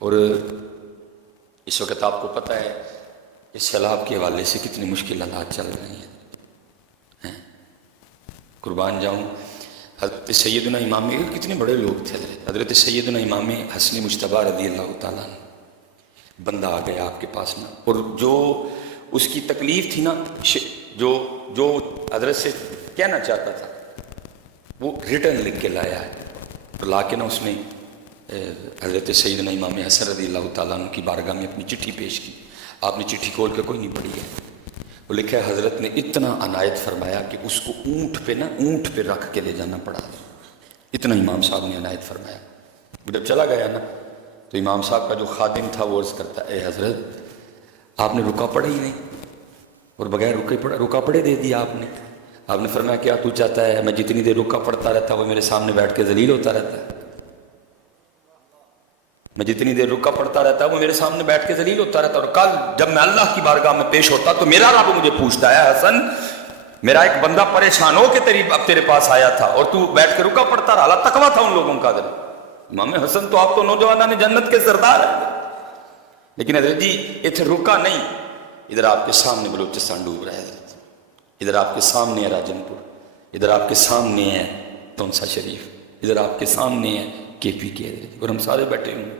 اور اس وقت آپ کو پتہ ہے اس سیلاب کے حوالے سے کتنی مشکل حالات چل رہی ہیں۔ قربان جاؤں، حضرت سیدنا امام کتنے بڑے لوگ تھے، حضرت سیدنا امام حسن مجتبیٰ رضی اللہ تعالیٰ عنہ، بندہ آ گیا آپ کے پاس نا، اور جو اس کی تکلیف تھی نا، جو حضرت سے کہنا چاہتا تھا وہ ریٹرن لکھ کے لایا ہے، اور لا کے نا اس نے حضرت سیدنا امام حسن رضی اللہ تعالیٰ عنہ کی بارگاہ میں اپنی چٹھی پیش کی۔ آپ نے چٹھی کھول کے کوئی نہیں پڑھی ہے، وہ لکھا ہے حضرت نے اتنا عنایت فرمایا کہ اس کو اونٹ پہ رکھ کے لے جانا پڑا، اتنا امام صاحب نے عنایت فرمایا۔ وہ جب چلا گیا نا تو امام صاحب کا جو خادم تھا وہ عرض کرتا، اے حضرت آپ نے رکا پڑا ہی نہیں، اور بغیر رکا پڑے دے دیا آپ نے۔ آپ نے فرمایا کیا تو چاہتا ہے میں جتنی دیر رکا پڑتا رہتا وہ میرے سامنے بیٹھ کے ذلیل ہوتا رہتا ہے؟ میں جتنی دیر رکا پڑتا رہتا وہ میرے سامنے بیٹھ کے ذلیل ہوتا رہتا، اور کل جب میں اللہ کی بارگاہ میں پیش ہوتا تو میرا رب مجھے پوچھتا ہے حسن میرا ایک بندہ پریشان ہو کہ تیرے پاس آیا تھا اور تو بیٹھ کے رکا پڑتا رہا، اللہ تقویٰ تھا ان لوگوں کا۔ امام حسن تو آپ تو نوجوانان جنت کے سردار ہیں، لیکن حضرت جی اتنے رکا نہیں، ادھر آپ کے سامنے بلوچستان ڈوب رہا ہے، ادھر آپ کے سامنے ہے راجن پور، ادھر آپ کے سامنے ہے تونسا شریف، ادھر آپ کے سامنے ہے کے پی کے، اور ہم سارے بیٹھے ہوئے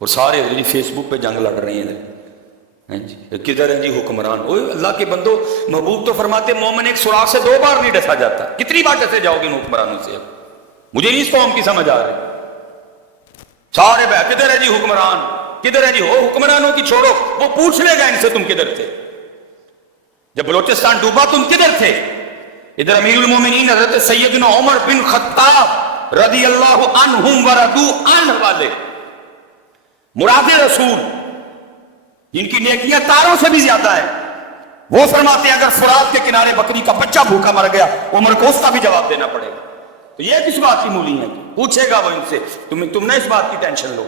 اور سارے حضرت جی فیس بک پہ جنگ لڑ رہے ہیں جی، کدھر ہیں جی حکمران؟ اوہ اللہ کے بندو، محبوب تو فرماتے مومن ایک سوراخ سے 2 بار نہیں ڈسا جاتا، کتنی بار ڈسے جاؤ گے ان حکمرانوں سے؟ مجھے نہیں اس قوم کی سمجھ آ رہی، سارے کدھر ہے جی حکمران، کدھر ہے جی ہو حکمرانوں کی چھوڑو، وہ پوچھ لے گا ان سے تم کدھر تھے جب بلوچستان ڈوبا، تم کدھر تھے؟ ادھر امیر المومنین حضرت سیدنا عمر بن خطاب رضی اللہ عنہم ورضوا عنہ والے مراد رسول جن کی نیکیاں تاروں سے بھی زیادہ ہے، وہ فرماتے ہیں اگر فرات کے کنارے بکری کا بچہ بھوکا مر گیا عمر کو اس کا بھی جواب دینا پڑے گا۔ تو یہ کس بات کی مولی ہے؟ پوچھے گا وہ ان سے، تم نے اس بات کی ٹینشن لو،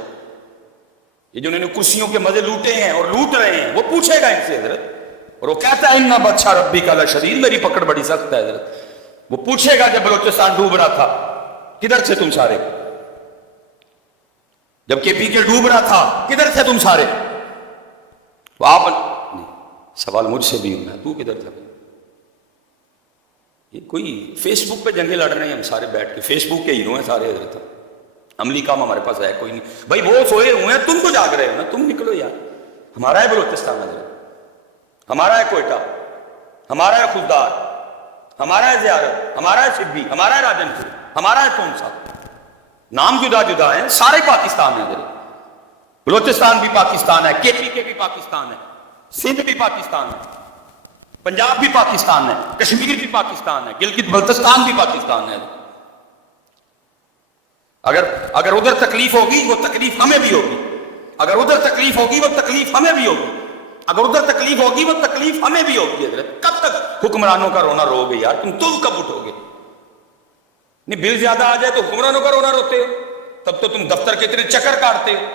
یہ جو انہوں نے کرسیوں کے مزے لوٹے ہیں اور لوٹ رہے ہیں وہ پوچھے گا ان سے حضرت، اور وہ کہتا ہے اِنَّ بَطْشَ رَبِّكَ لَشَدِيدٌ، میری پکڑ بڑی سخت ہے حضرت۔ وہ پوچھے گا جب بلوچستان ڈوب رہا تھا کدھر تھے تم سارے؟ جب کے پی کے ڈوب رہا تھا کدھر تھے تم سارے؟ تو آپ سوال مجھ سے بھی ہونا ہے، تو کدھر تھا؟ یہ کوئی فیس بک پہ جنگیں لڑ رہے ہیں، ہم سارے بیٹھ کے فیس بک کے ہیرو ہیں سارے حضرت، عملی کام ہمارے پاس ہے کوئی نہیں بھائی، وہ سوئے ہوئے ہیں تم تو جاگ رہے ہو نا، تم نکلو یار، ہمارا ہے بلوچستان حضرت، ہمارا ہے کوئٹہ، ہمارا ہے خوددار، ہمارا ہے زیارت، ہمارا ہے سبی، ہمارا ہے راجن پور، ہمارا ہے تونسا، نام جدا جدا ہیں، سارے پاکستان ہیں حضرت، بلوچستان بھی پاکستان ہے، کے پی کے بھی پاکستان ہے، سندھ بھی پاکستان ہے، پنجاب بھی پاکستان ہے، کشمیر بھی پاکستان ہے، گلگت بلتستان بھی پاکستان ہے۔ اگر ادھر تکلیف ہوگی وہ تکلیف ہمیں بھی ہوگی، اگر ادھر تکلیف ہوگی وہ تکلیف ہمیں بھی ہوگی، اگر ادھر تکلیف ہوگی وہ تکلیف ہمیں بھی ہوگی حضرت۔ کب تک حکمرانوں کا رونا رو گے یار؟ تم کب اٹھو گے؟ نہیں بل زیادہ آ جائے تو حکمرانوں کا رونا روتے ہو، تب تو تم دفتر کے اتنے چکر کاٹتے ہو۔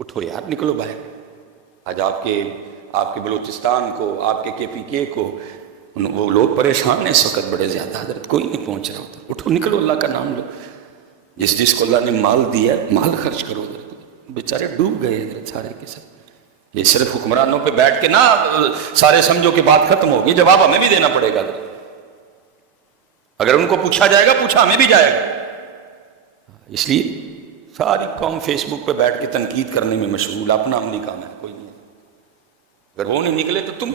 اٹھو یار، نکلو باہر۔ آج آپ کے بلوچستان کو، آپ کے پی کے کو، وہ لوگ پریشان ہیں اس وقت بڑے زیادہ حضرت، کوئی نہیں پہنچ رہا ہوتا۔ اٹھو نکلو، اللہ کا نام لو، جس کو اللہ نے مال دیا ہے مال خرچ کرو حضرت۔ بیچارے ڈوب گئے حضرت سارے کے ساتھ، یہ صرف حکمرانوں پہ بیٹھ کے نا سارے سمجھو کہ بات ختم ہوگی، جواب ہمیں بھی دینا پڑے گا۔ اگر ان کو پوچھا جائے گا پوچھا ہمیں بھی جائے گا، اس لیے ساری قوم فیس بک پہ بیٹھ کے تنقید کرنے میں مشغول، اپنا عملی کام ہے کوئی نہیں۔ اگر وہ نہیں نکلے تو تم،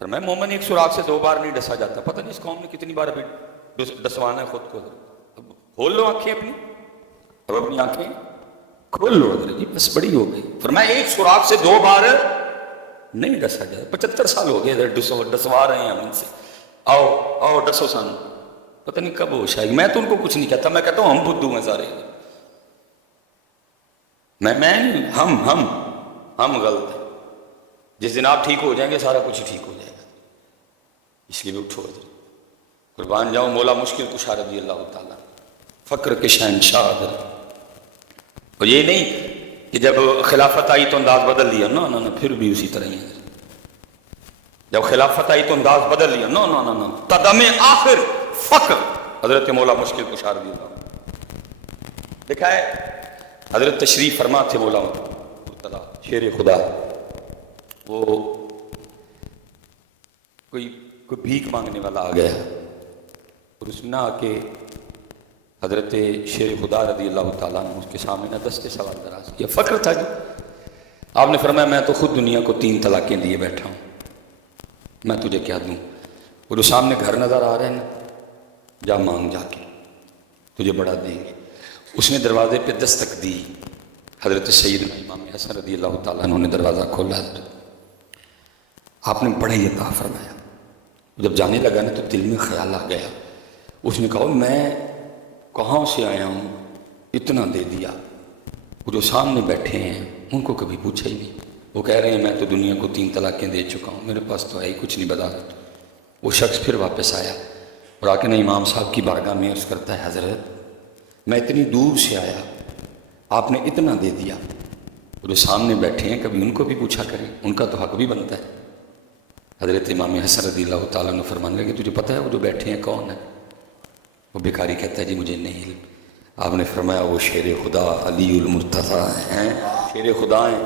پر میں مومن ایک سوراخ سے 2 بار نہیں ڈسا جاتا، پتہ نہیں اس قوم نے کتنی بار ابھی ڈسوانا ہے خود کو۔ اب کھول لو آنکھیں اپنی، اب اپنی آنکھیں کھول لو حضرت جی، بس بڑی ہو گئی۔ فرمایا ایک سوراخ سے 2 بار نہیں ڈسا جائے، 75 سال ہو گئے حضرت ڈسوا رہے ہیں ہم ان سے، آؤ ڈسو سان، پتہ نہیں کب ہوش آئے گی۔ میں تو ان کو کچھ نہیں کہتا، میں کہتا ہوں ہم بدھو ہیں سارے، ہم غلط ہیں۔ جس دن آپ ٹھیک ہو جائیں گے سارا کچھ ٹھیک ہو جائے گا، اس لیے بھی اٹھو حضرت۔ قربان جاؤں مولا مشکل کشا رضی اللہ تعالیٰ، فقر کے شہنشاہ حضرت۔ اور یہ نہیں کہ جب خلافت آئی تو انداز بدل لیا، نہ پھر بھی اسی طرح ہی ہے۔ جب خلافت آئی تو انداز بدل لیا، نہ قدم آخر فقر، حضرت مولا مشکل کشا رضی اللہ۔ دیکھا ہے حضرت تشریف فرما تھے مولا مرتضیٰ شیر خدا، وہ کوئی بھیک مانگنے والا آ گیا اور اس نے آ کے حضرت شیر خدا رضی اللہ تعالیٰ عنہ اس کے سامنے نہ دستے سوال دراز کیا، فخر تھا جی۔ آپ نے فرمایا میں تو خود دنیا کو 3 طلاقیں دیے بیٹھا ہوں، میں تجھے کیا دوں؟ اور وہ سامنے گھر نظر آ رہے ہیں نا، جا مانگ جا کے، تجھے بڑا دیں گے۔ اس نے دروازے پہ دستک دی، حضرت سیدنا امام حسن رضی اللہ تعالیٰ عنہ نے دروازہ کھولا، آپ نے بڑا ہی عطا فرمایا۔ جب جانے لگا نا تو دل میں خیال آ گیا، اس نے کہا میں کہاں سے آیا ہوں، اتنا دے دیا۔ وہ جو سامنے بیٹھے ہیں ان کو کبھی پوچھا ہی نہیں، وہ کہہ رہے ہیں میں تو دنیا کو 3 طلاقیں دے چکا ہوں، میرے پاس تو ہے ہی کچھ نہیں بتا۔ وہ شخص پھر واپس آیا اور آ کے نا امام صاحب کی بارگاہ میں عرض کرتا ہے حضرت میں اتنی دور سے آیا، آپ نے اتنا دے دیا۔ وہ جو سامنے بیٹھے ہیں کبھی ان کو بھی پوچھا کریں، ان کا تو حق بھی بنتا ہے۔ حضرت امام حسن رضی اللہ تعالیٰ نے فرمانے لگے تجھے پتہ ہے وہ جو بیٹھے ہیں کون ہے؟ وہ بیکاری کہتا ہے جی مجھے نہیں علم۔ آپ نے فرمایا وہ شیر خدا علی المرتضیٰ ہیں، شیر خدا ہیں،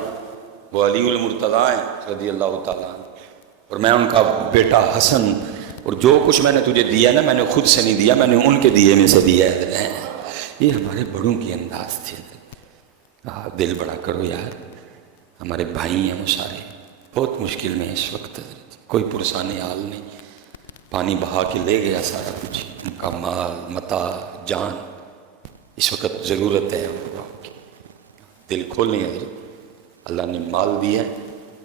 وہ علی المرتضیٰ ہیں رضی اللہ تعالیٰ عنہ، اور میں ان کا بیٹا حسن، اور جو کچھ میں نے تجھے دیا نا میں نے خود سے نہیں دیا، میں نے ان کے دیے میں سے دیا ہے۔ یہ ہمارے بڑوں کے انداز تھے۔ دل بڑا کرو یار، ہمارے بھائی ہیں وہ سارے بہت مشکل میں اس وقت، کوئی پرسان حال نہیں، پانی بہا کے لے گیا سارا کچھ، ان کا مال متاع جان، اس وقت ضرورت ہے دل کھولیں حضرت، اللہ نے مال دیا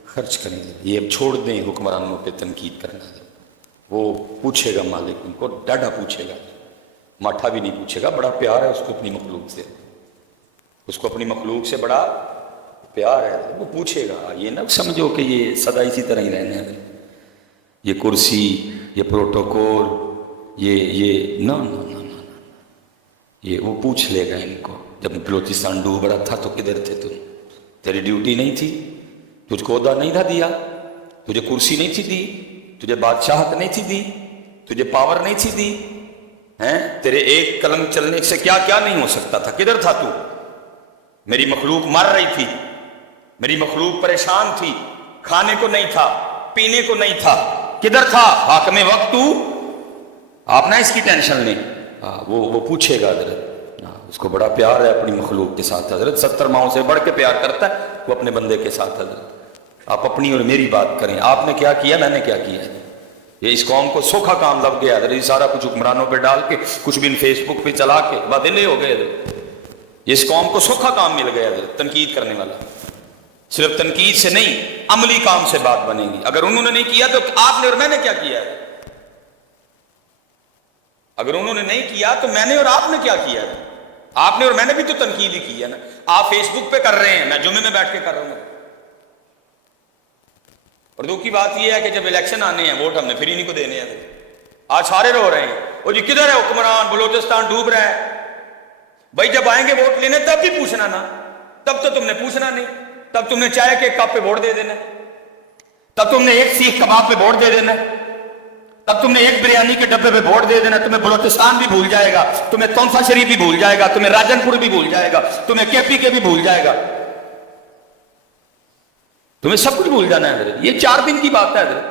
خرچ کریں، یہ اب چھوڑ دیں حکمرانوں پہ تنقید کرنا، وہ پوچھے گا مالک ان کو ڈاڈا پوچھے گا، ماٹھا بھی نہیں پوچھے گا، بڑا پیار ہے اس کو اپنی مخلوق سے، اس کو اپنی مخلوق سے بڑا پیار ہے، وہ پوچھے گا۔ یہ نہ سمجھو کہ یہ سدا اسی طرح ہی رہنے ہیں، یہ کرسی، یہ پروٹوکول، یہ نہ یہ وہ پوچھ لے گا ان کو۔ جب بلوچستان ڈوب رہا تھا تو کدھر تھے تم؟ تیری ڈیوٹی نہیں تھی؟ تجھ کو عہدہ نہیں تھا دیا؟ تجھے کرسی نہیں تھی دی؟ تجھے بادشاہت نہیں تھی دی؟ تجھے پاور نہیں تھی دی؟ تیرے ایک قلم چلنے سے کیا کیا نہیں ہو سکتا تھا؟ کدھر تھا تو؟ میری مخلوق مر رہی تھی، میری مخلوق پریشان تھی، کھانے کو نہیں تھا، پینے کو نہیں تھا، کدھر تھا؟ حاکم وقت تو آپ نہ اس کی ٹینشن لیں۔ وہ پوچھے گا حضرت، اس کو بڑا پیار ہے اپنی مخلوق کے ساتھ حضرت، 70 ماؤں سے بڑھ کے پیار کرتا ہے وہ اپنے بندے کے ساتھ حضرت۔ آپ اپنی اور میری بات کریں، آپ نے کیا کیا، میں نے کیا کیا ہے؟ یہ اس قوم کو سوکھا کام لگ گیا حضرت، یہ سارا کچھ حکمرانوں پہ ڈال کے کچھ بھی فیس بک پہ چلا کے بدلے ہو گئے حضرت۔ یہ اس قوم کو سوکھا کام مل گیا حضرت، تنقید کرنے والا۔ صرف تنقید سے نہیں، عملی کام سے بات بنے گی۔ اگر انہوں نے نہیں کیا تو آپ نے اور میں نے کیا کیا ہے؟ اگر انہوں نے نہیں کیا تو میں نے اور آپ نے کیا کیا ہے؟ آپ نے اور میں نے بھی تو تنقید ہی کی ہے نا۔ آپ فیس بک پہ کر رہے ہیں، میں جمعے میں بیٹھ کے کر رہا ہوں۔ اور دو کی بات یہ ہے کہ جب الیکشن آنے ہیں، ووٹ ہم نے پھر انہیں کو دینے ہیں۔ آج سارے رو رہے ہیں وہ جی کدھر ہے حکمران، بلوچستان ڈوب رہا ہے۔ بھائی جب آئیں گے ووٹ لینے تب بھی پوچھنا نا، تب تو تم نے پوچھنا نہیں، تب تم نے چائے کے کپ پہ ووٹ دے دینا، تب تم نے ایک سیخ کباب پہ ووٹ دے دینا، تب تم نے ایک بریانی کے ڈبے پہ ووٹ دے دینا۔ تمہیں بلوچستان بھی بھول جائے گا، تمہیں تونسا شریف بھی بھول جائے گا، تمہیں راجن پور بھی بھول جائے گا، تمہیں کے پی کے بھی بھول جائے گا، تمہیں سب کچھ بھول جانا ہے حضرت۔ یہ 4 دن کی بات ہے حضرت،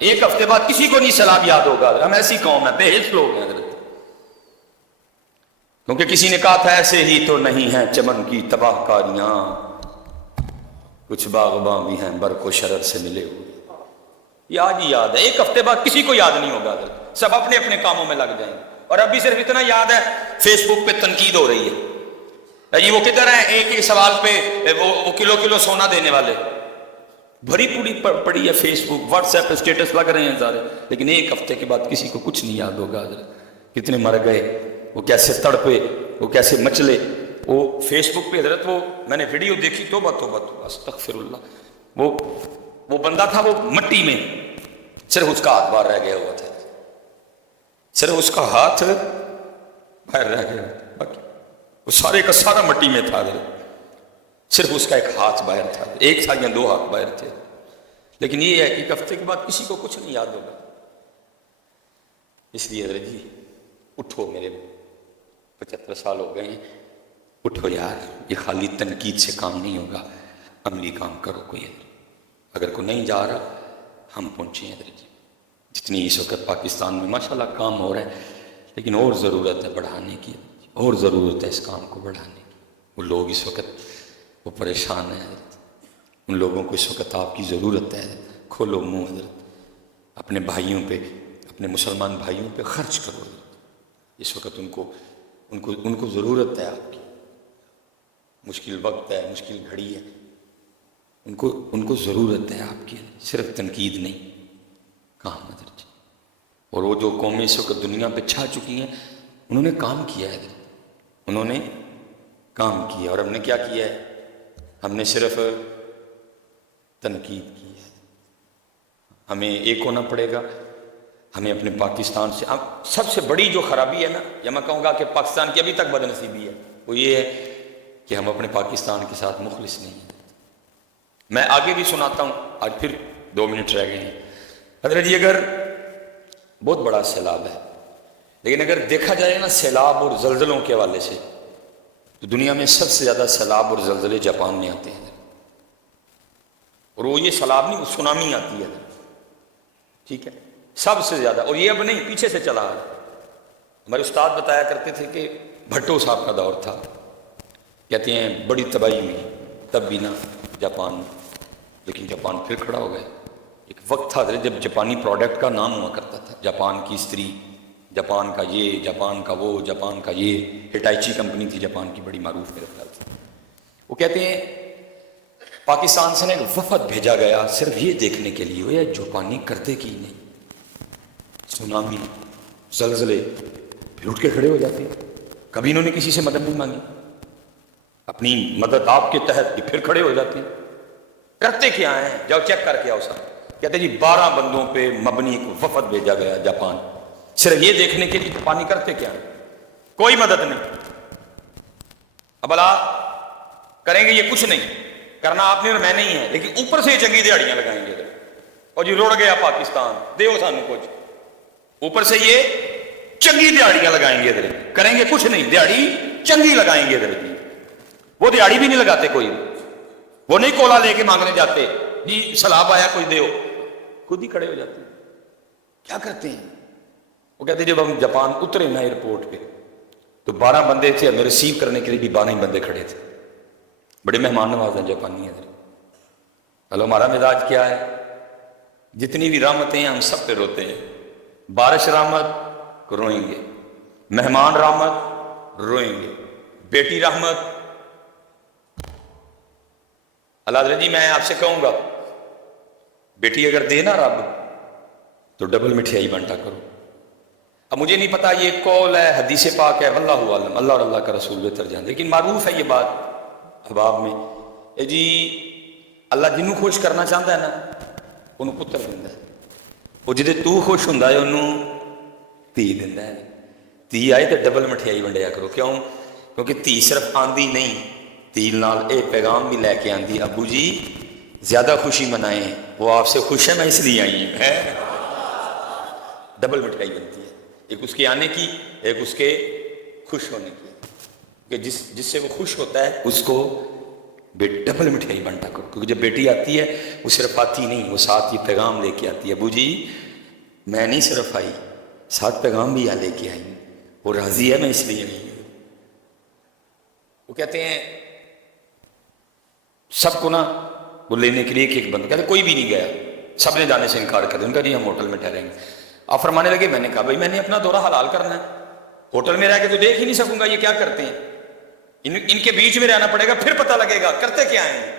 ایک ہفتے بعد کسی کو نہیں سلام یاد ہوگا حضرت۔ ہم ایسی قوم ہے، بے حس لوگ ہیں حضرت، کیونکہ کسی نے کہا تھا ایسے ہی تو نہیں ہیں چمن کی تباہ کاریاں، کچھ باغباں بھی ہیں برق و شرر سے ملے ہوئے۔ یہ آج ہی یاد ہے، ایک ہفتے بعد کسی کو یاد نہیں ہوگا حضرت، سب اپنے اپنے کاموں میں لگ جائیں گے۔ اور ابھی صرف اتنا یاد ہے فیس بک پہ تنقید ہو رہی ہے، یہ وہ کدھر ہیں ایک ایک سوال پہ وہ کلو کلو سونا دینے والے، بھری پوری پڑی ہے فیس بک، واٹس ایپ پہ اسٹیٹس لگ رہے ہیں سارے، لیکن ایک ہفتے کے بعد کسی کو کچھ نہیں یاد ہوگا حضرت۔ کتنے مر گئے، وہ کیسے تڑپے، وہ کیسے مچلے۔ وہ فیس بک پہ حضرت وہ میں نے ویڈیو دیکھی، توبہ توبہ توبہ استغفر اللہ، وہ بندہ تھا وہ مٹی میں، صرف اس کا ہاتھ باہر رہ گیا ہوا تھا، صرف اس کا ہاتھ باہر رہ گیا، باقی وہ سارے کا سارا مٹی میں تھا حضرت، صرف اس کا ایک ہاتھ باہر تھا، ایک تھا یا 2 ہاتھ باہر تھے۔ لیکن یہ ہے کہ ایک ہفتے کے بعد کسی کو کچھ نہیں یاد ہوگا۔ اس لیے حضرت جی اٹھو، میرے 75 سال ہو گئے ہیں، اٹھو یار، یہ خالی تنقید سے کام نہیں ہوگا، عملی کام کرو کوئی ادھر. اگر کوئی نہیں جا رہا ہم پہنچے ادھر جی. جتنی اس وقت پاکستان میں ماشاءاللہ کام ہو رہا ہے، لیکن اور ضرورت ہے بڑھانے کی، اور ضرورت ہے اس کام کو بڑھانے کی. وہ لوگ اس وقت وہ پریشان ہیں حضرت، ان لوگوں کو اس وقت آپ کی ضرورت ہے حضرت. کھولو منہ حضرت، اپنے بھائیوں پہ، اپنے مسلمان بھائیوں پہ خرچ کرو حضرت. اس وقت ان کو ضرورت ہے آپ کی. مشکل وقت ہے، مشکل گھڑی ہے، ان کو ضرورت ہے آپ کی، صرف تنقید نہیں، کام حضرت. اور وہ جو قومیں اس وقت دنیا پہ چھا چکی ہیں انہوں نے کام کیا ہے حضرت، انہوں نے کام کیا. اور ہم نے کیا کیا ہے؟ ہم نے صرف تنقید کی ہے. ہمیں ایک ہونا پڑے گا. ہمیں اپنے پاکستان سے اب سب سے بڑی جو خرابی ہے نا، یا میں کہوں گا کہ پاکستان کی ابھی تک بدنصیبی ہے، وہ یہ ہے کہ ہم اپنے پاکستان کے ساتھ مخلص نہیں ہیں. میں آگے بھی سناتا ہوں، آج پھر 2 منٹ رہ گئے ہیں حضرت جی. اگر بہت بڑا سیلاب ہے، لیکن اگر دیکھا جائے نا سیلاب اور زلزلوں کے حوالے سے، تو دنیا میں سب سے زیادہ سیلاب اور زلزلے جاپان میں آتے ہیں. اور وہ یہ سیلاب نہیں، وہ سونامی آتی ہے، ٹھیک ہے، سب سے زیادہ. اور یہ اب نہیں، پیچھے سے چلا ہے. ہمارے استاد بتایا کرتے تھے کہ بھٹو صاحب کا دور تھا، کہتے ہیں بڑی تباہی میں تب بھی نہ جاپان میں، لیکن جاپان پھر کھڑا ہو گئے. ایک وقت تھا جب جاپانی پروڈکٹ کا نام ہوا کرتا تھا، جاپان کی استری، جاپان کا یہ، جاپان کا وہ، جاپان کا یہ. ہٹائچی کمپنی تھی جاپان کی، بڑی معروف میرے خیال سے. وہ کہتے ہیں پاکستان سے ایک وفد بھیجا گیا صرف یہ دیکھنے کے لیے وہ جاپانی کرتے کی نہیں. سونامی، زلزلے، پھر اٹھ کے کھڑے ہو جاتے. کبھی انہوں نے کسی سے مدد نہیں مانگی، اپنی مدد آپ کے تحت پھر کھڑے ہو جاتے ہیں. کرتے کیا ہیں؟ جاؤ چیک کر کے آؤ سر. کہتے جی 12 بندوں پہ مبنی ایک وفد بھیجا گیا جاپان، صرف یہ دیکھنے کے لیے جاپانی کرتے کیا ہیں؟ کوئی مدد نہیں. اب اللہ کریں گے یہ کچھ نہیں کرنا آپ نے اور میں نہیں ہے، لیکن اوپر سے یہ چنگی دیہڑیاں لگائیں گے اور جی رڑ گیا پاکستان، دیو سانو کچھ. اوپر سے یہ چنگی دیہڑیاں لگائیں گے ادھر، کریں گے کچھ نہیں، دیہڑی چنگی لگائیں گے ادھر. وہ دیہڑی بھی نہیں لگاتے کوئی، وہ نہیں کولا لے کے مانگنے جاتے جی سیلاب آیا کوئی دیو، خود ہی کھڑے ہو جاتے ہیں. کیا کرتے ہیں؟ وہ کہتے ہیں جب ہم جاپان اترے نا ایئرپورٹ پہ تو 12 بندے تھے، ہمیں ریسیو کرنے کے لیے بھی 12 بندے کھڑے تھے. بڑے مہمان نواز ہیں جاپانی ادھر. ہلو، ہمارا مزاج کیا ہے؟ جتنی بھی رحمتیں ہیں ہم سب پہ روتے ہیں. بارش رحمت روئیں گے، مہمان رحمت روئیں گے، بیٹی رحمت. اللہ حضرت جی میں آپ سے کہوں گا بیٹی اگر دے نا رب تو ڈبل مٹھائی بانٹا کرو. اب مجھے نہیں پتا یہ قول ہے حدیث پاک ہے، واللہ عالم، اللہ اور اللہ کا رسول بہتر جان، لیکن معروف ہے یہ بات احباب میں. اے جی اللہ جنوں خوش کرنا چاہتا ہے نا انہوں پتر دیندا ہے، وہ جدے تو خوش ہوندا ہے انہوں دھی دیندا ہے. دھی آئے تو ڈبل مٹھائی ونڈیا کرو. کیوں؟ کیونکہ دھی صرف آندھی نہیں، دھی نال اے پیغام بھی لے کے آندھی ابو جی زیادہ خوشی منائیں، وہ آپ سے خوش ہے میں اس لیے آئی ہوں. ڈبل مٹھائی بنتی ہے، ایک اس کے آنے کی، ایک اس کے خوش ہونے کی، کہ جس سے وہ خوش ہوتا ہے اس کو ڈبل مٹھائی بانٹا کرو. کیونکہ جب بیٹی آتی ہے وہ صرف آتی نہیں، وہ ساتھ یہ پیغام لے کے آتی ہے. ابو جی میں نہیں صرف آئی، ساتھ پیغام بھی لے کے آئی، وہ راضی ہے میں اس لیے نہیں ہوں. وہ کہتے ہیں سب کو نا وہ لینے کے لیے ایک بندہ، کہتے کوئی بھی نہیں گیا، سب نے جانے سے انکار کر دیا. ان کا جی ہم ہوٹل میں ٹھہریں گے. آپ فرمانے لگے میں نے کہا بھائی میں نے اپنا دورہ حلال کرنا ہے، ہوٹل میں رہ کے تو دیکھ ہی نہیں سکوں گا یہ کیا کرتے ہیں. ان کے بیچ میں رہنا پڑے گا، پھر پتہ لگے گا کرتے کیا ہیں.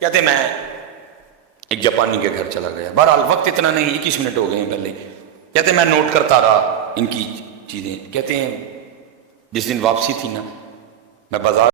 کہتے میں ایک جاپانی کے گھر چلا گیا. بہرحال وقت اتنا نہیں، 21 منٹ ہو گئے ہیں پہلے. کہتے میں نوٹ کرتا رہا ان کی چیزیں. کہتے ہیں جس دن واپسی تھی نا میں بازار